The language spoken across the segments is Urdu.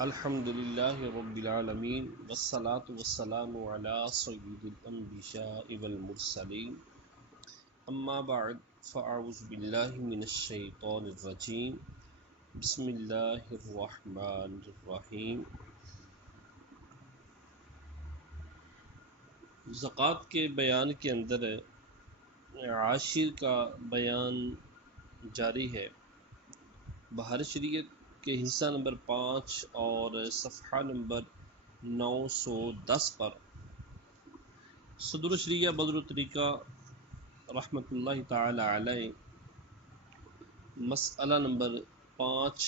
الحمدللہ رب العالمین والصلاة والسلام علی سید الانبیاء والمرسلین اما بعد فاعوذ باللہ من الشیطان الرجیم بسم اللہ الرحمن الرحیم۔ زکوٰۃ کے بیان کے اندر عاشر کا بیان جاری ہے۔ بہار شریعت کے حصہ نمبر 5 اور صفحہ نمبر 910 پر صدر الشریعہ بدر الطریقہ رحمۃ اللہ تعالی علیہ مسئلہ نمبر 5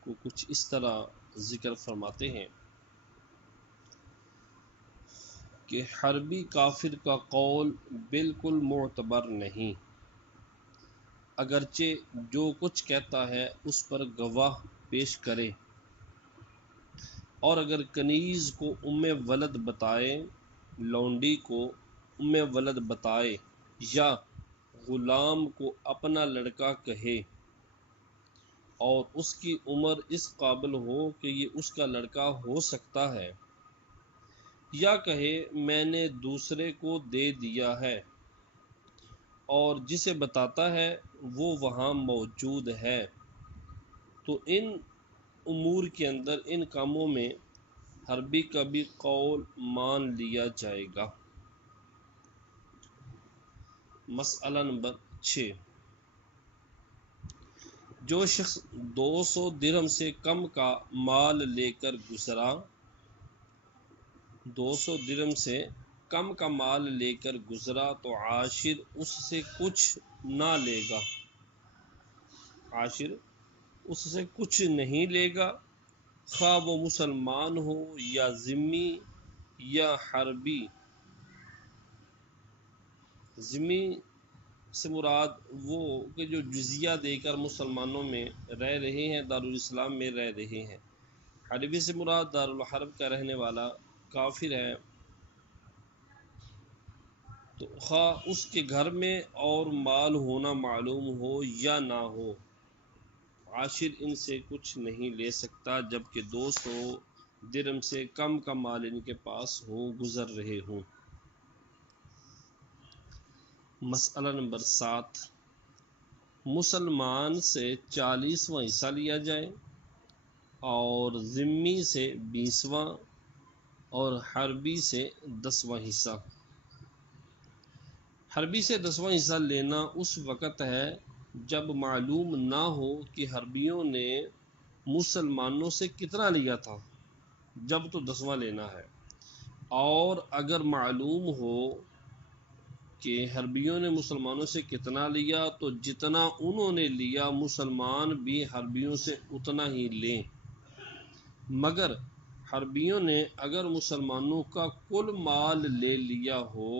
کو کچھ اس طرح ذکر فرماتے ہیں کہ حربی کافر کا قول بالکل معتبر نہیں، اگرچہ جو کچھ کہتا ہے اس پر گواہ پیش کرے، اور اگر کنیز کو ولد بتائے، لونڈی کو ولد بتائے، یا غلام کو اپنا لڑکا کہے اور اس کی عمر اس قابل ہو کہ یہ اس کا لڑکا ہو سکتا ہے، یا کہے میں نے دوسرے کو دے دیا ہے اور جسے بتاتا ہے وہ وہاں موجود ہے، تو ان امور کے اندر ان کاموں میں حربی کا بھی قول مان لیا جائے گا۔ مسئلہ نمبر 6، جو شخص 200 درہم سے کم کا مال لے کر گزرا، 200 درہم سے کم کا مال لے کر گزرا تو عاشر اس سے کچھ نہ لے گا، عاشر اس سے کچھ نہیں لے گا، خواہ وہ مسلمان ہو یا ذمی یا حربی۔ ذمی سے مراد وہ کہ جو جزیہ دے کر مسلمانوں میں رہ رہے ہیں، دارالاسلام میں رہ رہے ہیں۔ حربی سے مراد دارالحرب کا رہنے والا کافر ہے، تو خواہ اس کے گھر میں اور مال ہونا معلوم ہو یا نہ ہو، عاشر ان سے کچھ نہیں لے سکتا جبکہ 200 درہم سے کم کا مال ان کے پاس ہو، گزر رہے ہوں۔ مسئلہ نمبر 7، مسلمان سے 40واں حصہ لیا جائے اور ذمی سے 20واں اور حربی سے 10واں حصہ۔ حربی سے 10واں حصہ لینا اس وقت ہے جب معلوم نہ ہو کہ حربیوں نے مسلمانوں سے کتنا لیا تھا، جب تو 10واں لینا ہے، اور اگر معلوم ہو کہ حربیوں نے مسلمانوں سے کتنا لیا تو جتنا انہوں نے لیا مسلمان بھی حربیوں سے اتنا ہی لیں، مگر حربیوں نے اگر مسلمانوں کا کل مال لے لیا ہو،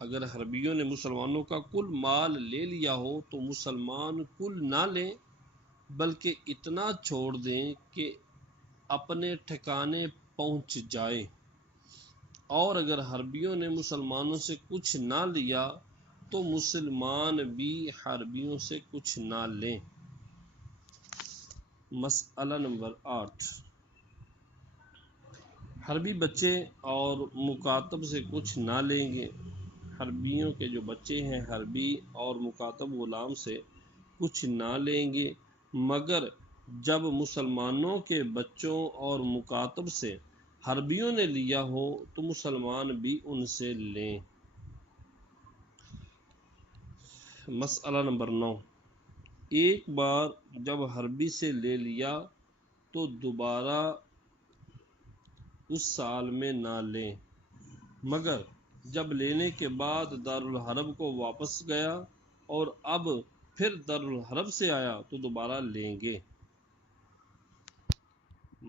اگر حربیوں نے مسلمانوں کا کل مال لے لیا ہو تو مسلمان کل نہ لیں بلکہ اتنا چھوڑ دیں کہ اپنے ٹھکانے پہنچ جائے، اور اگر حربیوں نے مسلمانوں سے کچھ نہ لیا تو مسلمان بھی حربیوں سے کچھ نہ لیں۔ مسئلہ نمبر 8، حربی بچے اور مکاتب سے کچھ نہ لیں گے۔ حربیوں کے جو بچے ہیں حربی اور مکاتب غلام سے کچھ نہ لیں گے، مگر جب مسلمانوں کے بچوں اور مکاتب سے حربیوں نے لیا ہو تو مسلمان بھی ان سے لیں۔ مسئلہ نمبر 9، ایک بار جب حربی سے لے لیا تو دوبارہ اس سال میں نہ لیں، مگر جب لینے کے بعد دارالحرب کو واپس گیا اور اب پھر دارالحرب سے آیا تو دوبارہ لیں گے۔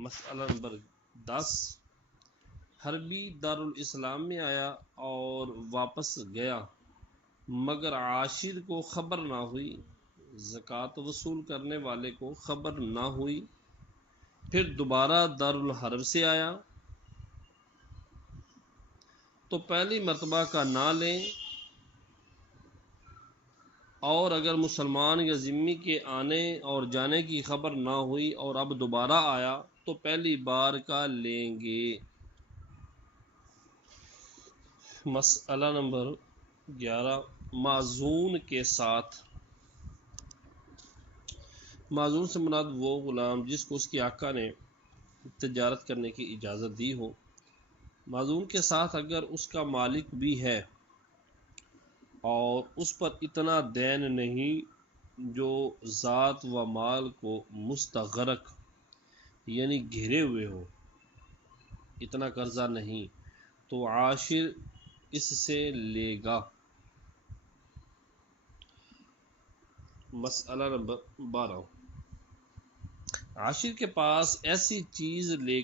مسئلہ نمبر 10، حربی دارالاسلام میں آیا اور واپس گیا مگر عاشر کو خبر نہ ہوئی، زکوٰۃ وصول کرنے والے کو خبر نہ ہوئی، پھر دوبارہ دارالحرب سے آیا تو پہلی مرتبہ کا نہ لیں اور اگر مسلمان یا ذمی کے آنے اور جانے کی خبر نہ ہوئی اور اب دوبارہ آیا تو پہلی بار کا لیں گے۔ مسئلہ نمبر 11، معزون کے ساتھ۔ معزون سے مراد وہ غلام جس کو اس کے آقا نے تجارت کرنے کی اجازت دی ہو۔ معزون کے ساتھ اگر اس کا مالک بھی ہے اور اس پر اتنا دین نہیں جو ذات و مال کو مستغرق یعنی گھیرے ہوئے ہو، اتنا قرضہ نہیں، تو عاشر اس سے لے گا۔ مسئلہ نمبر 12، عاشر کے پاس ایسی چیز لے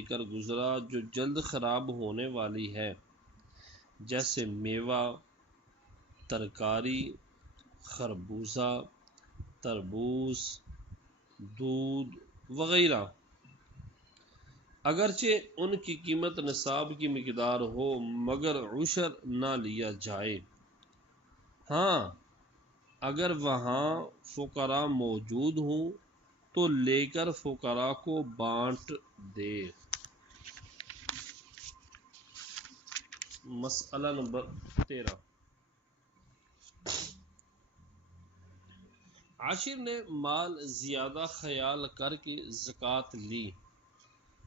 کر گزرا جو جلد خراب ہونے والی ہے، جیسے میوہ، ترکاری، خربوزہ، تربوز، دودھ وغیرہ، اگرچہ ان کی قیمت نصاب کی مقدار ہو مگر عشر نہ لیا جائے۔ ہاں اگر وہاں فقراء موجود ہوں تو لے کر فقراء کو بانٹ دے۔ مسئلہ نمبر 13، عاشر نے مال زیادہ خیال کر کے زکوٰۃ لی،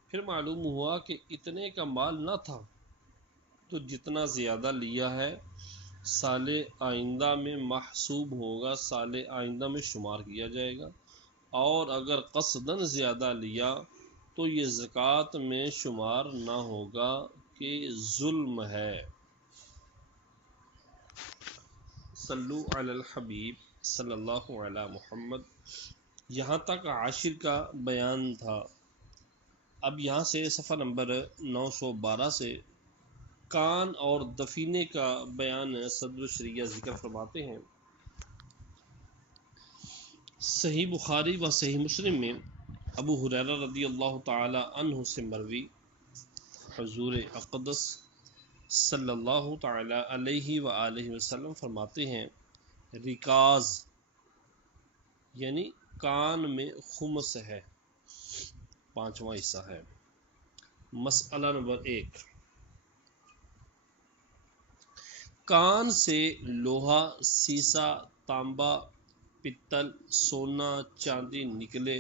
پھر معلوم ہوا کہ اتنے کا مال نہ تھا، تو جتنا زیادہ لیا ہے سال آئندہ میں محسوب ہوگا، سال آئندہ میں شمار کیا جائے گا، اور اگر قصداً زیادہ لیا تو یہ زکوٰۃ میں شمار نہ ہوگا کہ ظلم ہے۔ صلو علی الحبیب صلی اللہ علی محمد۔ یہاں تک عاشر کا بیان تھا۔ اب یہاں سے صفحہ نمبر 912 سے کان اور دفینے کا بیان صدر الشریعہ ذکر فرماتے ہیں۔ صحیح بخاری و صحیح مسلم میں ابو ہریرہ رضی اللہ تعالی عنہ سے مروی، حضور اقدس صلی اللہ تعالی علیہ وآلہ وسلم فرماتے ہیں، رکاز یعنی کان میں خمس ہے، پانچواں حصہ ہے۔ مسئلہ نمبر 1، کان سے لوہا، سیسا، تانبا، پتل، سونا، چاندی نکلے،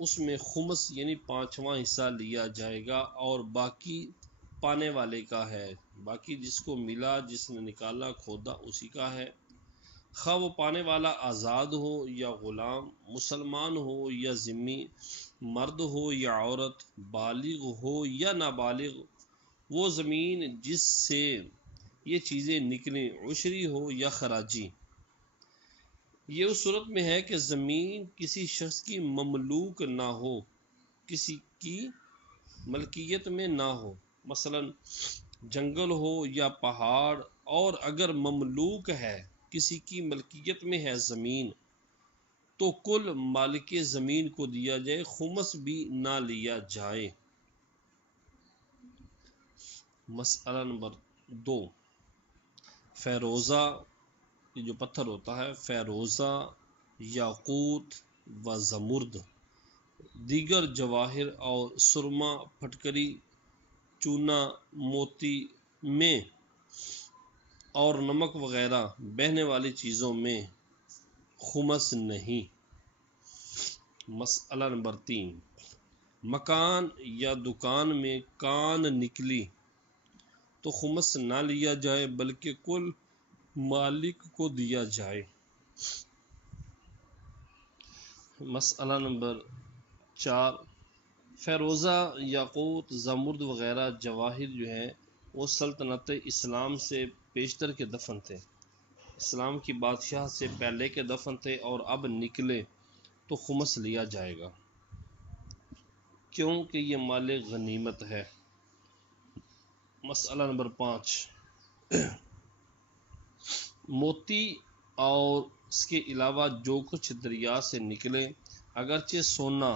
اس میں خمس یعنی پانچواں حصہ لیا جائے گا، اور باقی پانے والے کا ہے۔ باقی جس کو ملا، جس نے نکالا کھودا اسی کا ہے، خواہ وہ پانے والا آزاد ہو یا غلام، مسلمان ہو یا ذمی، مرد ہو یا عورت، بالغ ہو یا نابالغ۔ وہ زمین جس سے یہ چیزیں نکلیں عشری ہو یا خراجی۔ یہ اس صورت میں ہے کہ زمین کسی شخص کی مملوک نہ ہو، کسی کی ملکیت میں نہ ہو، مثلا جنگل ہو یا پہاڑ، اور اگر مملوک ہے، کسی کی ملکیت میں ہے زمین، تو کل مالک زمین کو دیا جائے، خمس بھی نہ لیا جائے۔ مسئلہ نمبر 2، فیروزہ، یہ جو پتھر ہوتا ہے، فیروزہ، یاقوت و زمرد، دیگر جواہر اور سرما، پھٹکری، چونا، موتی میں اور نمک وغیرہ بہنے والی چیزوں میں خمس نہیں۔ مسئلہ نمبر 3، مکان یا دکان میں کان نکلی تو خمس نہ لیا جائے بلکہ کل مالک کو دیا جائے۔ مسئلہ نمبر 4، فیروزہ، یاقوت، زمرد وغیرہ جواہر جو ہیں وہ سلطنت اسلام سے پیشتر کے دفن تھے، اسلام کی بادشاہ سے پہلے کے دفن تھے، اور اب نکلے تو خمس لیا جائے گا، کیونکہ یہ مال غنیمت ہے۔ مسئلہ نمبر 5، موتی اور اس کے علاوہ جو کچھ دریا سے نکلے، اگرچہ سونا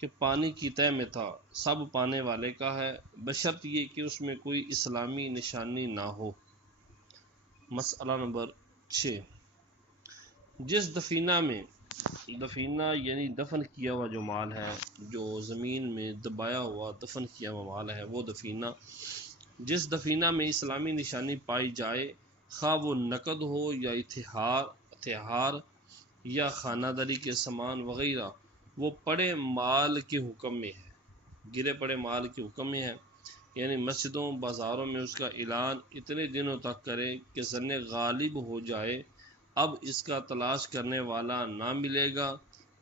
کہ پانی کی تہ میں تھا، سب پانے والے کا ہے، بشرط یہ کہ اس میں کوئی اسلامی نشانی نہ ہو۔ مسئلہ نمبر 6، جس دفینہ یعنی دفن کیا ہوا جو مال ہے، جو زمین میں دبایا ہوا دفن کیا ہوا مال ہے، وہ دفینہ، جس دفینہ میں اسلامی نشانی پائی جائے، خواہ وہ نقد ہو یا اتحار یا خانہ داری کے سامان وغیرہ، وہ پڑے مال کے حکم میں ہے، گرے پڑے مال کے حکم میں ہے، یعنی مسجدوں بازاروں میں اس کا اعلان اتنے دنوں تک کرے کہ ظن غالب ہو جائے اب اس کا تلاش کرنے والا نہ ملے گا،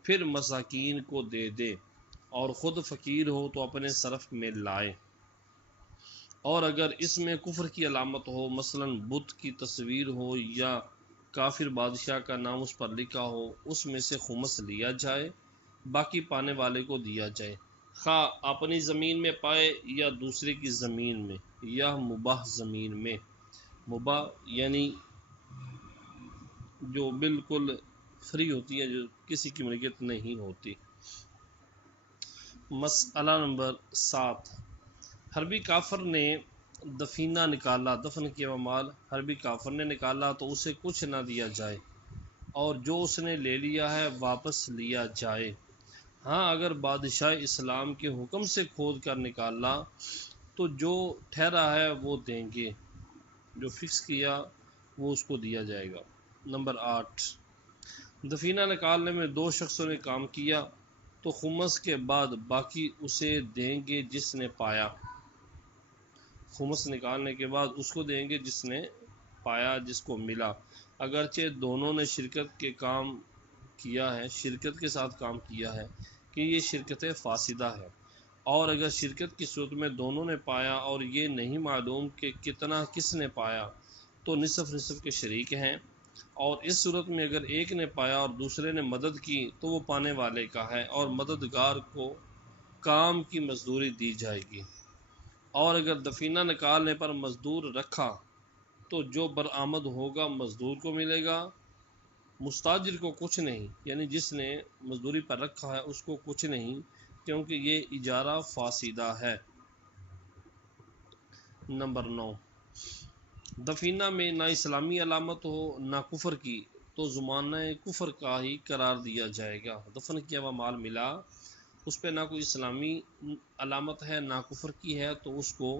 پھر مساکین کو دے دے، اور خود فقیر ہو تو اپنے صرف میں لائے۔ اور اگر اس میں کفر کی علامت ہو، مثلا بت کی تصویر ہو یا کافر بادشاہ کا نام اس پر لکھا ہو، اس میں سے خمس لیا جائے، باقی پانے والے کو دیا جائے، خواہ اپنی زمین میں پائے یا دوسرے کی زمین میں، یا مباح زمین میں۔ مباح یعنی جو بالکل فری ہوتی ہے، جو کسی کی ملکیت نہیں ہوتی۔ مسئلہ نمبر 7، حربی کافر نے دفینہ نکالا، دفن کیا ہوا مال حربی کافر نے نکالا تو اسے کچھ نہ دیا جائے، اور جو اس نے لے لیا ہے واپس لیا جائے۔ ہاں اگر بادشاہ اسلام کے حکم سے کھود کر نکالا تو جو ٹھہرا ہے وہ دیں گے، جو فکس کیا وہ اس کو دیا جائے گا۔ نمبر 8، دفینہ نکالنے میں 2 شخصوں نے کام کیا تو خمس کے بعد باقی اسے دیں گے جس نے پایا، خمس نکالنے کے بعد اس کو دیں گے جس نے پایا، جس کو ملا، اگرچہ دونوں نے شرکت کے ساتھ کام کیا ہے کہ یہ شرکت فاسدہ ہے، اور اگر شرکت کی صورت میں دونوں نے پایا اور یہ نہیں معلوم کہ کتنا کس نے پایا تو نصف نصف کے شریک ہیں، اور اس صورت میں اگر ایک نے پایا اور دوسرے نے مدد کی تو وہ پانے والے کا ہے اور مددگار کو کام کی مزدوری دی جائے گی، اور اگر دفینہ نکالنے پر مزدور رکھا تو جو برآمد ہوگا مزدور کو ملے گا، مستاجر کو کچھ نہیں، یعنی جس نے مزدوری پر رکھا ہے اس کو کچھ نہیں، کیونکہ یہ اجارہ فاسدہ ہے۔ نمبر 9، دفینہ میں نہ اسلامی علامت ہو نہ کفر کی تو زمانہ کفر کا ہی قرار دیا جائے گا۔ دفن کیا ہوا مال ملا، اس پہ نہ کوئی اسلامی علامت ہے نہ کفر کی ہے تو اس کو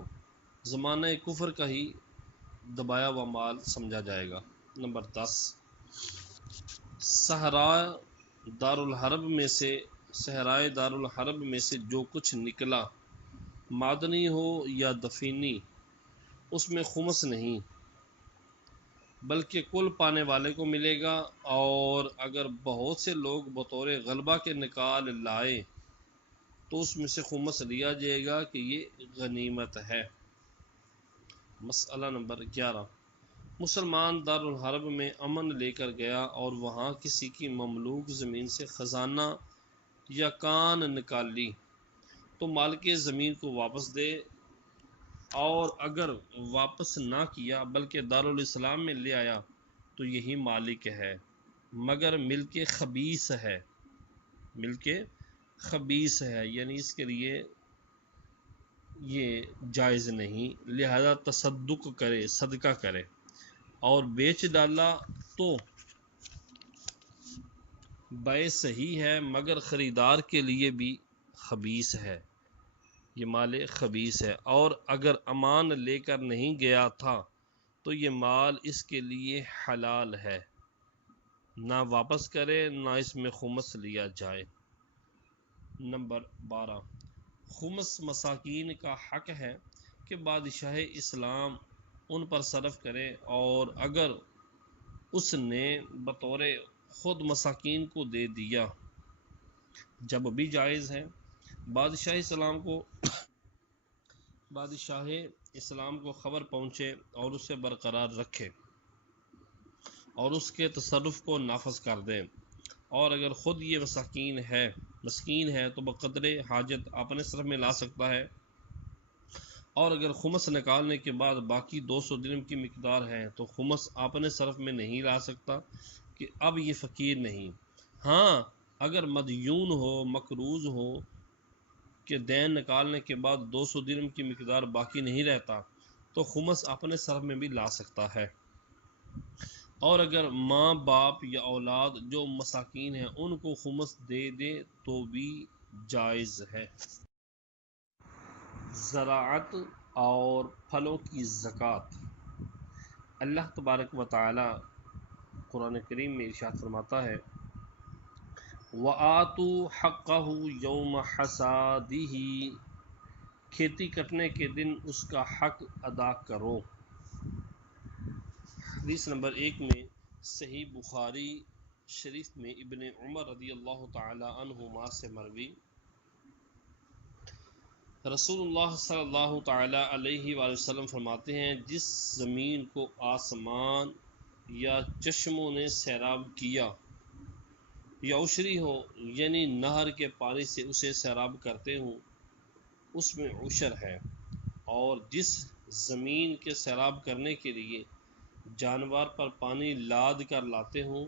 زمانہ کفر کا ہی دبایا ہوا مال سمجھا جائے گا۔ نمبر 10، صحرائے دارالحرب میں سے جو کچھ نکلا، معدنی ہو یا دفینی، اس میں خمس نہیں بلکہ کل پانے والے کو ملے گا، اور اگر بہت سے لوگ بطور غلبہ کے نکال لائے تو اس میں سے خمس لیا جائے گا کہ یہ غنیمت ہے۔ مسئلہ نمبر 11، مسلمان دارالحرب میں امن لے کر گیا اور وہاں کسی کی مملوک زمین سے خزانہ یا کان نکالی تو مالک زمین کو واپس دے، اور اگر واپس نہ کیا بلکہ دارالاسلام میں لے آیا تو یہی مالک ہے، مگر ملک خبیث ہے، یعنی اس کے لیے یہ جائز نہیں، لہذا تصدق کرے، صدقہ کرے، اور بیچ ڈالا تو بے صحیح ہے مگر خریدار کے لیے بھی خبیث ہے، یہ مال خبیث ہے، اور اگر امان لے کر نہیں گیا تھا تو یہ مال اس کے لیے حلال ہے، نہ واپس کرے نہ اس میں خمس لیا جائے۔ نمبر 12، خمس مساکین کا حق ہے کہ بادشاہ اسلام ان پر صرف کرے، اور اگر اس نے بطور خود مساکین کو دے دیا جب بھی جائز ہے۔ بادشاہ اسلام کو خبر پہنچے اور اسے برقرار رکھے اور اس کے تصرف کو نافذ کر دے، اور اگر خود یہ مسکین ہے تو بقدر حاجت اپنے صرف میں لا سکتا ہے، اور اگر خمس نکالنے کے بعد باقی 200 درہم کی مقدار ہے تو خمس اپنے صرف میں نہیں لا سکتا کہ اب یہ فقیر نہیں۔ ہاں اگر مدیون ہو، مقروض ہو کہ دین نکالنے کے بعد 200 درہم کی مقدار باقی نہیں رہتا تو خمس اپنے سر میں بھی لا سکتا ہے، اور اگر ماں باپ یا اولاد جو مساکین ہیں ان کو خمس دے دے تو بھی جائز ہے۔ زراعت اور پھلوں کی زکوٰۃ۔ اللہ تبارک و تعالی قرآن کریم میں ارشاد فرماتا ہے وَآتُوا حَقَّهُ يَوْمَ حَصَادِهِ، کھیتی کٹنے کے دن اس کا حق ادا کرو۔ حدیث نمبر 1 میں صحیح بخاری شریف میں ابن عمر رضی اللہ تعالی عنہما سے مروی، رسول اللہ صلی اللہ تعالی علیہ وآلہ وسلم فرماتے ہیں جس زمین کو آسمان یا چشموں نے سیراب کیا یا عشری ہو، یعنی نہر کے پانی سے اسے سیراب کرتے ہوں، اس میں عشر ہے، اور جس زمین کے سیراب کرنے کے لیے جانور پر پانی لاد کر لاتے ہوں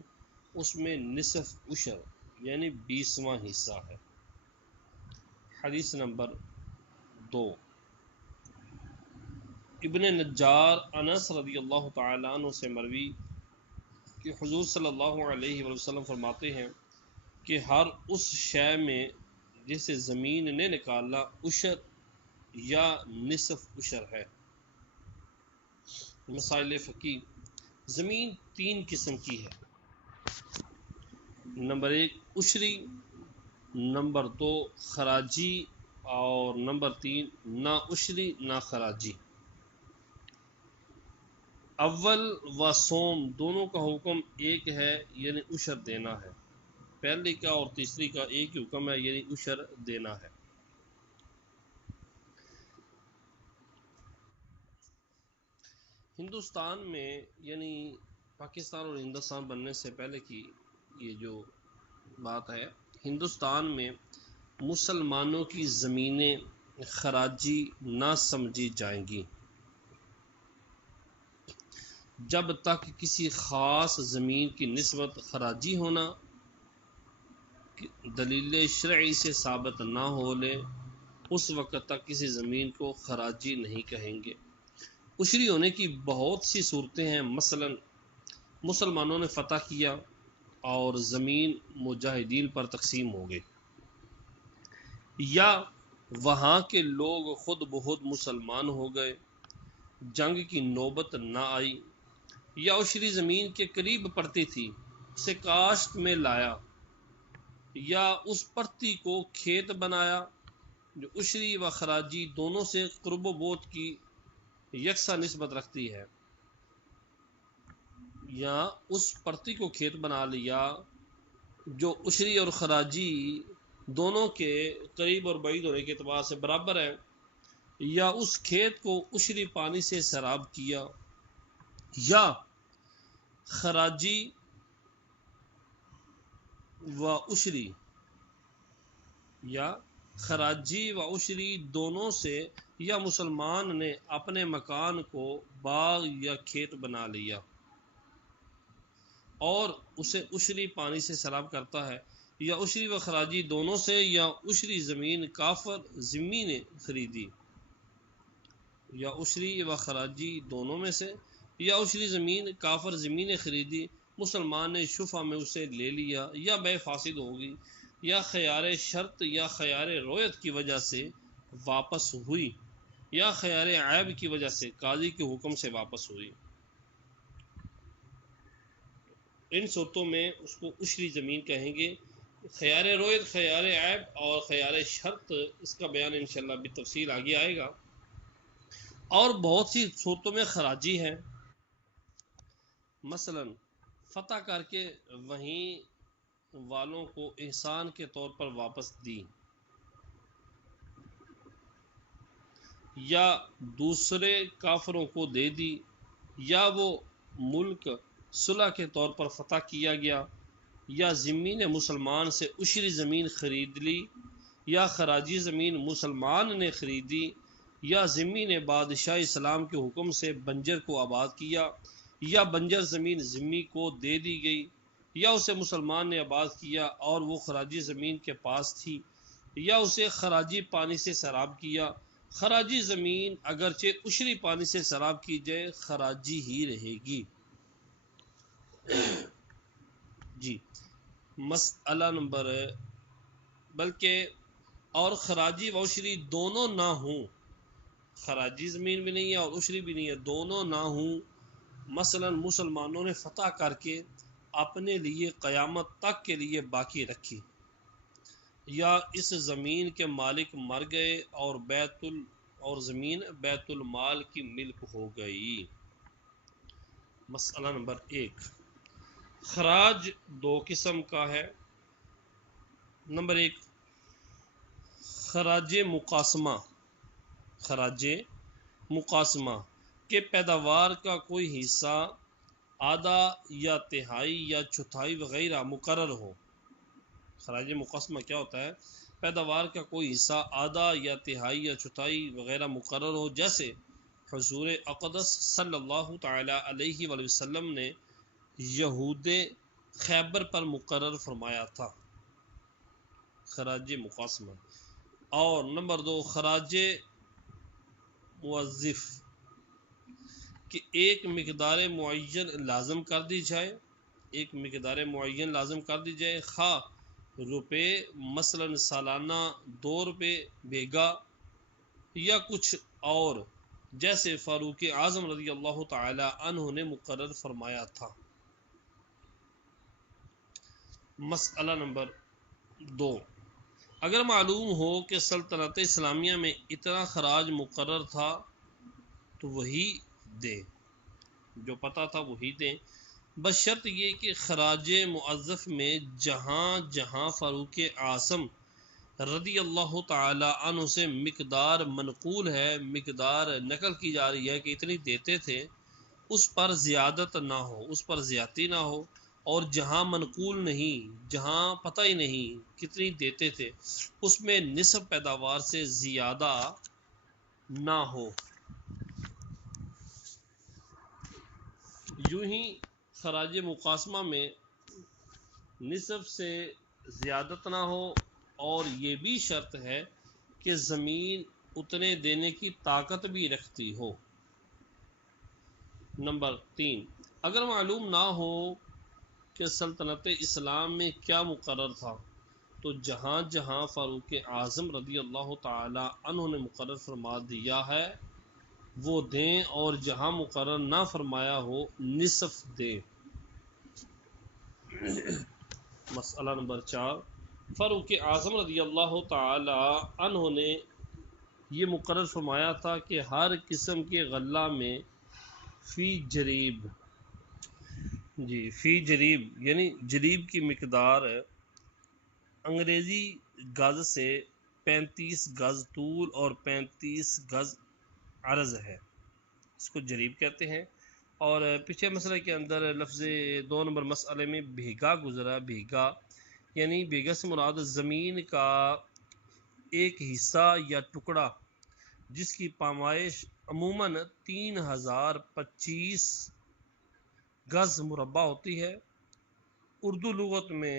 اس میں نصف عشر یعنی 20واں حصہ ہے۔ حدیث نمبر 2، ابن نجار انس رضی اللہ تعالی عنہ سے مروی کہ حضور صلی اللہ علیہ وسلم فرماتے ہیں کہ ہر اس شے میں جسے زمین نے نکالا عشر یا نصف عشر ہے۔ مسائل فقہی۔ زمین 3 قسم کی ہے، نمبر 1 عشری، نمبر 2 خراجی، اور نمبر 3 نہ عشری نہ خراجی۔ اول و سوم دونوں کا حکم ایک ہے، یعنی عشر دینا ہے۔ پہلی کا اور تیسری کا ایک ہی حکم ہے، یعنی عشر دینا ہے۔ ہندوستان میں یعنی پاکستان اور ہندوستان بننے سے پہلے کی یہ جو بات ہے، ہندوستان میں مسلمانوں کی زمینیں خراجی نہ سمجھی جائیں گی جب تک کسی خاص زمین کی نسبت خراجی ہونا دلیل شرعی سے ثابت نہ ہو لے، اس وقت تک کسی زمین کو خراجی نہیں کہیں گے۔ عشری ہونے کی بہت سی صورتیں ہیں، مثلا مسلمانوں نے فتح کیا اور زمین مجاہدین پر تقسیم ہو گئی، یا وہاں کے لوگ خود بخود مسلمان ہو گئے، جنگ کی نوبت نہ آئی، یا عشری زمین کے قریب پڑتی تھی اسے کاشت میں لایا، یا اس پرتی کو کھیت بنایا جو عشری و خراجی دونوں سے قرب و بعد کی یکساں نسبت رکھتی ہے، یا اس پرتی کو کھیت بنا لیا جو عشری اور خراجی دونوں کے قریب اور بعید ہونے کے اعتبار سے برابر ہے، یا اس کھیت کو عشری پانی سے سیراب کیا، یا خراجی و عشری دونوں سے، یا مسلمان نے اپنے مکان کو باغ یا کھیت بنا لیا اور اسے عشری پانی سے سیراب کرتا ہے، یا عشری و خراجی دونوں سے، یا عشری زمین کافر ذمی نے خریدی، یا عشری و خراجی دونوں میں سے، یا عشری زمین کافر ذمی نے خریدی، مسلمان نے شفع میں اسے لے لیا، یا بے فاسد ہوگی، یا خیار شرط یا خیار رویت کی وجہ سے واپس ہوئی، یا خیار عیب کی وجہ سے قاضی کے حکم سے واپس ہوئی، ان صورتوں میں اس کو عشری زمین کہیں گے۔ خیار رویت، خیار عیب اور خیار شرط، اس کا بیان انشاءاللہ بالتفصیل آگے آئے گا۔ اور بہت سی صورتوں میں خراجی ہے، مثلا فتح کر کے وہیں والوں کو احسان کے طور پر واپس دی، یا دوسرے کافروں کو دے دی، یا وہ ملک صلح کے طور پر فتح کیا گیا، یا ذمی نے مسلمان سے عشری زمین خرید لی، یا خراجی زمین مسلمان نے خریدی، یا ذمی نے بادشاہ اسلام کے حکم سے بنجر کو آباد کیا، یا بنجر زمین ذمی کو دے دی گئی، یا اسے مسلمان نے آباد کیا اور وہ خراجی زمین کے پاس تھی، یا اسے خراجی پانی سے سیراب کیا۔ خراجی زمین اگرچہ عشری پانی سے سیراب کی جائے خراجی ہی رہے گی۔ جی مسئلہ نمبر بلکہ اور خراجی و عشری دونوں نہ ہوں، خراجی زمین بھی نہیں ہے اور عشری بھی نہیں ہے، دونوں نہ ہوں، مثلا مسلمانوں نے فتح کر کے اپنے لیے قیامت تک کے لیے باقی رکھی، یا اس زمین کے مالک مر گئے اور زمین بیت المال کی ملک ہو گئی۔ مسئلہ نمبر 1، خراج دو قسم کا ہے۔ نمبر 1، خراج مقاسمہ، خراج مقاسمہ کہ پیداوار کا کوئی حصہ آدھا یا تہائی یا چوتھائی وغیرہ مقرر ہو۔ خراج مقاسمہ کیا ہوتا ہے؟ پیداوار کا کوئی حصہ آدھا یا تہائی یا چوتھائی وغیرہ مقرر ہو، جیسے حضور اقدس صلی اللہ تعالی علیہ وآلہ وسلم نے یہود خیبر پر مقرر فرمایا تھا، خراج مقاسمہ۔ اور نمبر 2، خراج موظف کہ ایک مقدار معین لازم کر دی جائے، ایک مقدار معین لازم کر دی جائے، خواہ روپے مثلا سالانہ 2 روپے بیگھا یا کچھ اور، جیسے فاروق اعظم رضی اللہ تعالی عنہ نے مقرر فرمایا تھا۔ مسئلہ نمبر 2، اگر معلوم ہو کہ سلطنت اسلامیہ میں اتنا خراج مقرر تھا تو وہی دیں، جو پتہ تھا وہی دیں، بس شرط یہ کہ خراج موظف میں جہاں جہاں فاروق اعظم رضی اللہ تعالی عنہ سے مقدار منقول ہے، مقدار نقل کی جا رہی ہے کہ اتنی دیتے تھے، اس پر زیادت نہ ہو، اس پر زیادتی نہ ہو، اور جہاں منقول نہیں، جہاں پتہ ہی نہیں کتنی دیتے تھے، اس میں نصف پیداوار سے زیادہ نہ ہو۔ یوں ہی خراج مقاسمہ میں نصف سے زیادت نہ ہو، اور یہ بھی شرط ہے کہ زمین اتنے دینے کی طاقت بھی رکھتی ہو۔ نمبر 3، اگر معلوم نہ ہو کہ سلطنت اسلام میں کیا مقرر تھا تو جہاں جہاں فاروق اعظم رضی اللہ تعالی عنہ نے مقرر فرما دیا ہے وہ دیں، اور جہاں مقرر نہ فرمایا ہو نصف دیں۔ مسئلہ نمبر 4، فاروق اعظم رضی اللہ تعالی عنہ نے یہ مقرر فرمایا تھا کہ ہر قسم کے غلہ میں فی جریب، جی فی جریب یعنی جریب کی مقدار انگریزی گز سے 35 گز طول اور 35 گز عرض ہے، اس کو جریب کہتے ہیں۔ اور پچھلے مسئلے کے اندر لفظ 2 نمبر مسئلے میں بھیگا گزرا، بھیگا یعنی بھیگا سے مراد زمین کا ایک حصہ یا ٹکڑا جس کی پیمائش عموماً 3025 گز مربع ہوتی ہے۔ اردو لغت میں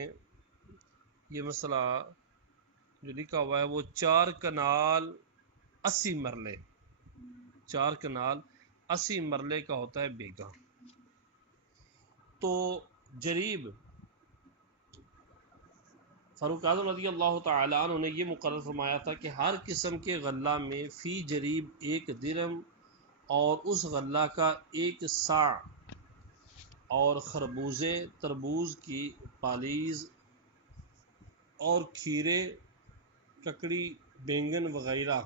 یہ مسئلہ جو لکھا ہوا ہے وہ 4 کنال 80 مرلے، 4 کنال 80 مرلے کا ہوتا ہے بیگھا۔ تو جریب فاروق اعظم رضی اللہ تعالی عنہ نے یہ مقرر فرمایا تھا کہ ہر قسم کے غلہ میں فی جریب 1 درہم اور اس غلہ کا 1 صاع، اور خربوزے تربوز کی پالیز اور کھیرے ککڑی بینگن وغیرہ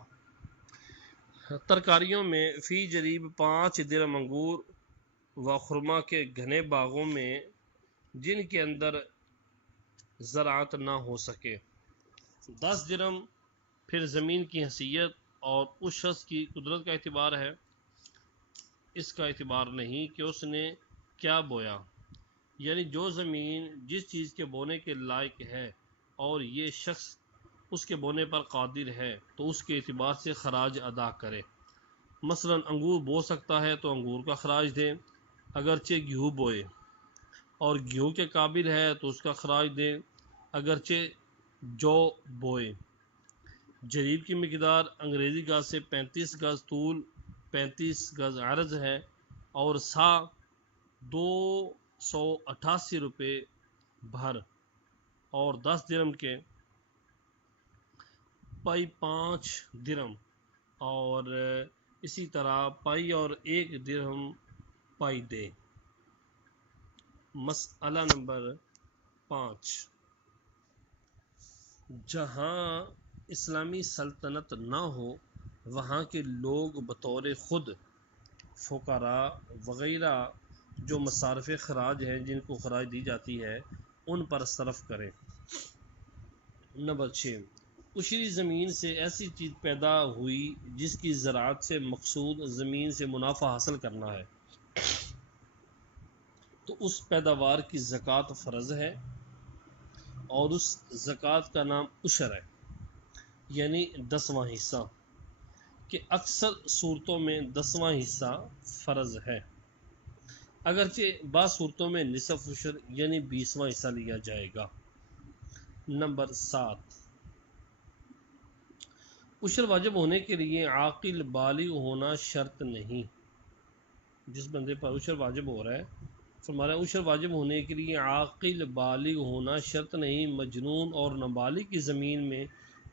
ترکاریوں میں فی جریب 5 درہم، انگور و خرما کے گھنے باغوں میں جن کے اندر زراعت نہ ہو سکے 10 درہم۔ پھر زمین کی حیثیت اور اس شخص کی قدرت کا اعتبار ہے، اس کا اعتبار نہیں کہ اس نے کیا بویا، یعنی جو زمین جس چیز کے بونے کے لائق ہے اور یہ شخص اس کے بونے پر قادر ہے تو اس کے اعتبار سے خراج ادا کرے۔ مثلا انگور بو سکتا ہے تو انگور کا خراج دیں، اگرچہ گیہوں بوئے، اور گیہوں کے قابل ہے تو اس کا خراج دیں اگرچہ جو بوئے۔ جریب کی مقدار انگریزی گز سے 35 گز طول 35 گز عرض ہے اور سا 288 روپے بھر اور 10 درہم کے پائی 5 درہم اور اسی طرح پائی اور 1 درہم پائی دے۔ مسئلہ نمبر 5، جہاں اسلامی سلطنت نہ ہو وہاں کے لوگ بطور خود فقراء وغیرہ جو مصارف خراج ہیں جن کو خراج دی جاتی ہے ان پر صرف کریں۔ نمبر 6، عشری زمین سے ایسی چیز پیدا ہوئی جس کی زراعت سے مقصود زمین سے منافع حاصل کرنا ہے تو اس پیداوار کی زکوٰۃ فرض ہے اور اس زکوٰۃ کا نام عشر ہے، یعنی 10واں حصہ، کہ اکثر صورتوں میں 10واں حصہ فرض ہے، اگرچہ بعض صورتوں میں نصف عشر یعنی 20واں حصہ لیا جائے گا۔ نمبر 7، عشر واجب ہونے کے لیے عاقل بالغ ہونا شرط نہیں۔ جس بندے پر عشر واجب ہو رہا ہے فرما رہا ہے عشر واجب ہونے کے لیے عاقل بالغ ہونا شرط نہیں، مجنون اور نابالغ کی زمین میں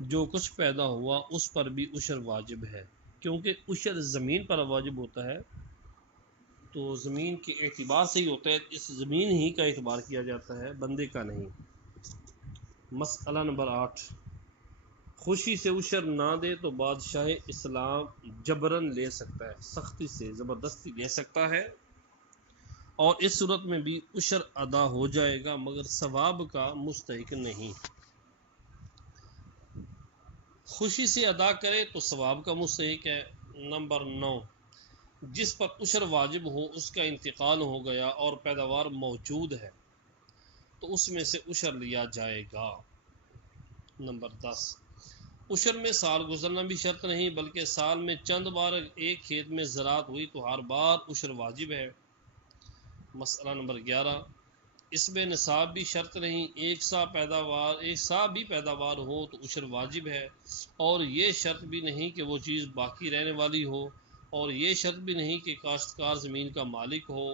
جو کچھ پیدا ہوا اس پر بھی عشر واجب ہے، کیونکہ عشر زمین پر واجب ہوتا ہے تو زمین کے اعتبار سے ہی ہوتا ہے، اس زمین ہی کا اعتبار کیا جاتا ہے، بندے کا نہیں۔ مسئلہ نمبر 8، خوشی سے عشر نہ دے تو بادشاہ اسلام جبراً لے سکتا ہے، سختی سے زبردستی لے سکتا ہے، اور اس صورت میں بھی عشر ادا ہو جائے گا مگر ثواب کا مستحق نہیں۔ خوشی سے ادا کرے تو ثواب کا مستحق ہے۔ نمبر 9، جس پر عشر واجب ہو اس کا انتقال ہو گیا اور پیداوار موجود ہے تو اس میں سے عشر لیا جائے گا۔ نمبر 10، عشر میں سال گزرنا بھی شرط نہیں بلکہ سال میں چند بار ایک کھیت میں زراعت ہوئی تو ہر بار عشر واجب ہے۔ مسئلہ نمبر 11، اس میں نصاب بھی شرط نہیں، ایک سا بھی پیداوار ہو تو عشر واجب ہے، اور یہ شرط بھی نہیں کہ وہ چیز باقی رہنے والی ہو، اور یہ شرط بھی نہیں کہ کاشتکار زمین کا مالک ہو،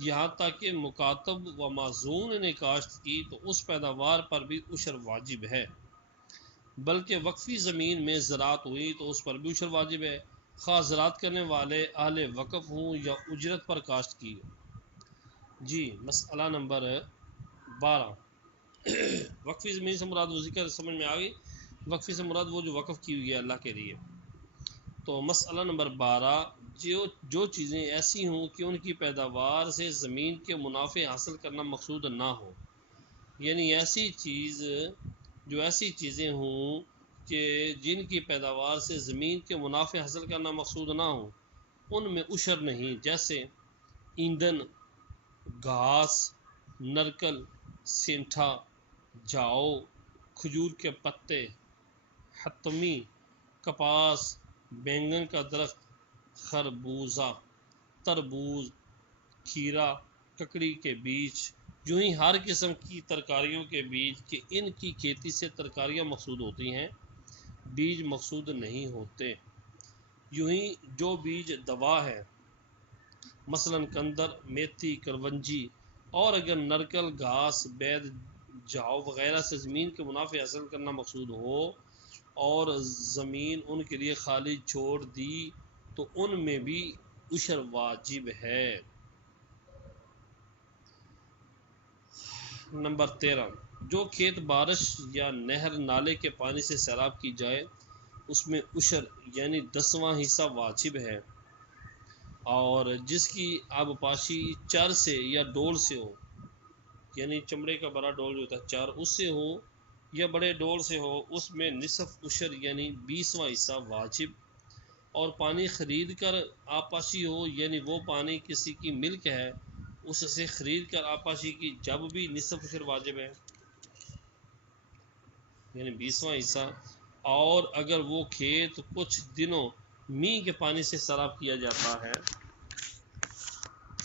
یہاں تک کہ مکاتب و معزون نے کاشت کی تو اس پیداوار پر بھی عشر واجب ہے، بلکہ وقفی زمین میں زراعت ہوئی تو اس پر بھی عشر واجب ہے، خواہ زراعت کرنے والے اہل وقف ہوں یا اجرت پر کاشت کی۔ جی مسئلہ نمبر 12، وقفی زمین سے مراد وہ ذکر سمجھ میں آ گئی، وقفی سے مراد وہ جو وقف کی ہوئی ہے اللہ کے لیے۔ تو مسئلہ نمبر 12، جو چیزیں ایسی ہوں کہ ان کی پیداوار سے زمین کے منافع حاصل کرنا مقصود نہ ہو، یعنی ایسی چیزیں ہوں کہ جن کی پیداوار سے زمین کے منافع حاصل کرنا مقصود نہ ہو ان میں عشر نہیں، جیسے ایندھن، گھاس، نرکل، سینٹھا، جاؤ، کھجور کے پتے، حتمی، کپاس، بینگن کا درخت، خربوزہ، تربوز، کھیرا، ککڑی کے بیج، یوں ہی ہر قسم کی ترکاریوں کے بیج کہ ان کی کھیتی سے ترکاریاں مقصود ہوتی ہیں، بیج مقصود نہیں ہوتے۔ یوں ہی جو بیج دوا ہے مثلا کندر، میتھی، کلونجی، اور اگر نرکل، گھاس، بید، جاؤ وغیرہ سے زمین کے منافع حاصل کرنا مقصود ہو اور زمین ان کے لیے خالی چھوڑ دی تو ان میں بھی عشر واجب ہے۔ نمبر 13، جو کھیت بارش یا نہر نالے کے پانی سے سیراب کی جائے اس میں عشر یعنی 10واں حصہ واجب ہے، اور جس کی آبپاشی چر سے یا ڈول سے ہو، یعنی چمڑے کا بڑا ڈول جو ہوتا ہے چر اس سے ہو یا بڑے ڈول سے ہو، اس میں نصف عشر یعنی 20واں حصہ واجب، اور پانی خرید کر آبپاشی ہو یعنی وہ پانی کسی کی ملک ہے اس سے خرید کر آبپاشی کی جب بھی نصف عشر واجب ہے یعنی 20واں حصہ، اور اگر وہ کھیت کچھ دنوں میںہ کے پانی سے سیراب کیا جاتا ہے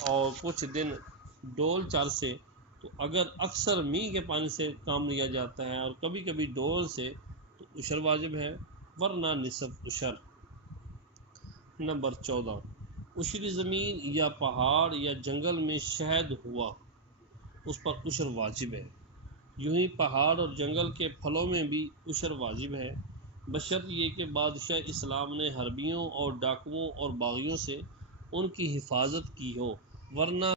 اور کچھ دن ڈول چال سے، تو اگر اکثر میںہ کے پانی سے کام لیا جاتا ہے اور کبھی کبھی ڈول سے تو عشر واجب ہے۔ ورنہ نصف عشر۔ نمبر 14، عشری زمین یا پہاڑ یا جنگل میں شہد ہوا اس پر عشر واجب ہے۔ یوں ہی پہاڑ اور جنگل کے پھلوں میں بھی عشر واجب ہے، بشرط یہ کہ بادشاہ اسلام نے حربیوں اور ڈاکوؤں اور باغیوں سے ان کی حفاظت کی ہو، ورنہ